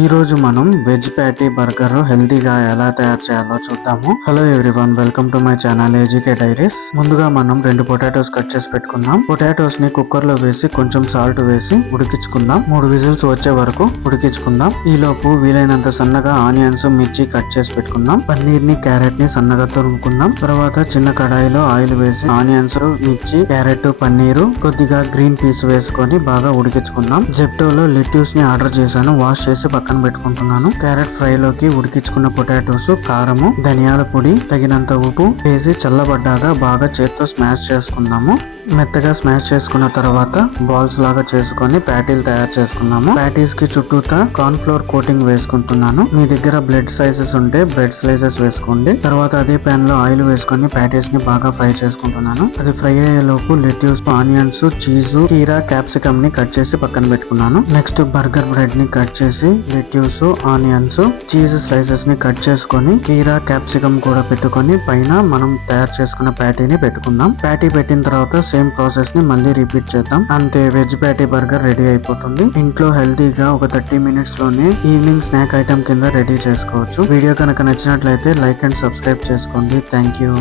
ఈ రోజు మనం వెజ్ ప్యాటీ బర్గర్ హెల్తీగా ఎలా తయారు చేయాలో చూద్దాము. Hello everyone, welcome to my channel ఏజీకే diaries. ముందుగా మనం 2 పొటాటోస్ కట్ చేసి పెట్టుకుందాం. పొటాటోస్ ని కుక్కర్ లో వేసి కొంచెం సాల్ట్ వేసి ఉడికించుకుందాం. 3 విజిల్స్ వచ్చే వరకు ఉడికించుకుందాం. ఈ లోపు వీలైనంత సన్నగా ఆనియన్స్, మిర్చి కట్ చేసి పెట్టుకుందాం. పన్నీర్ ని, క్యారెట్ ని సన్నగా తురుముకుందాం. తర్వాత చిన్న కడాయిలో ఆయిల్ వేసి ఆనియన్స్, మిర్చి, క్యారెట్, పన్నీరు, కొద్దిగా గ్రీన్ పీస్ వేసుకొని బాగా ఉడికించుకుందాం. జెప్టోలో లెట్యూస్ ని ఆర్డర్ చేశాను, వాష్ చేసి పక్కన పెట్టుకుంటున్నాను. క్యారెట్ ఫ్రై లోకి ఉడికించుకున్న పొటాటోస్, కారము, ధనియాల పొడి, తగినంత ఉప్పు వేసి చల్లబడ్డాక బాగా చేత్తో స్మాష్ చేసుకుందాము. మెత్తగా స్మాష్ చేసుకున్న తర్వాత బాల్స్ లాగా చేసుకొని ప్యాటీలు తయారు చేసుకున్నాము. ప్యాటీస్ కి చుట్టూతా కార్న్ ఫ్లోర్ కోటింగ్ వేసుకుంటున్నాను. మీ దగ్గర బ్రెడ్ సైజెస్ ఉంటే బ్రెడ్ స్లైసెస్ వేసుకోండి. తర్వాత అదే ప్యాన్ లో ఆయిల్ వేసుకొని ప్యాటీస్ ని బాగా ఫ్రై చేసుకుంటున్నాను. అది ఫ్రై అయ్యే లోపు లెట్యూస్, ఆనియన్స్, చీజ్, కీరా, క్యాప్సికమ్ ని కట్ చేసి పక్కన పెట్టుకున్నాను. నెక్స్ట్ బర్గర్ బ్రెడ్ ని కట్ చేసి లెట్యూస్, ఆనియన్స్, చీజ్ స్లైసెస్ ని కట్ చేసుకొని కీరా, క్యాప్సికమ్ కూడా పెట్టుకొని పైన మనం తయారు చేసుకున్న ప్యాటీని పెట్టుకుందాం. ప్యాటీ పెట్టిన తర్వాత సేమ్ ప్రాసెస్ ని మళ్ళీ రిపీట్ చేద్దాం. అంతే, వెజ్ ప్యాటీ బర్గర్ రెడీ అయిపోతుంది. ఇంట్లో హెల్తీగా ఒక 30 మినిట్స్ లోనే ఈవినింగ్ స్నాక్ ఐటమ్ కింద రెడీ చేసుకోవచ్చు. వీడియో కనుక నచ్చినట్లయితే లైక్ అండ్ సబ్స్క్రైబ్ చేసుకోండి. Thank you.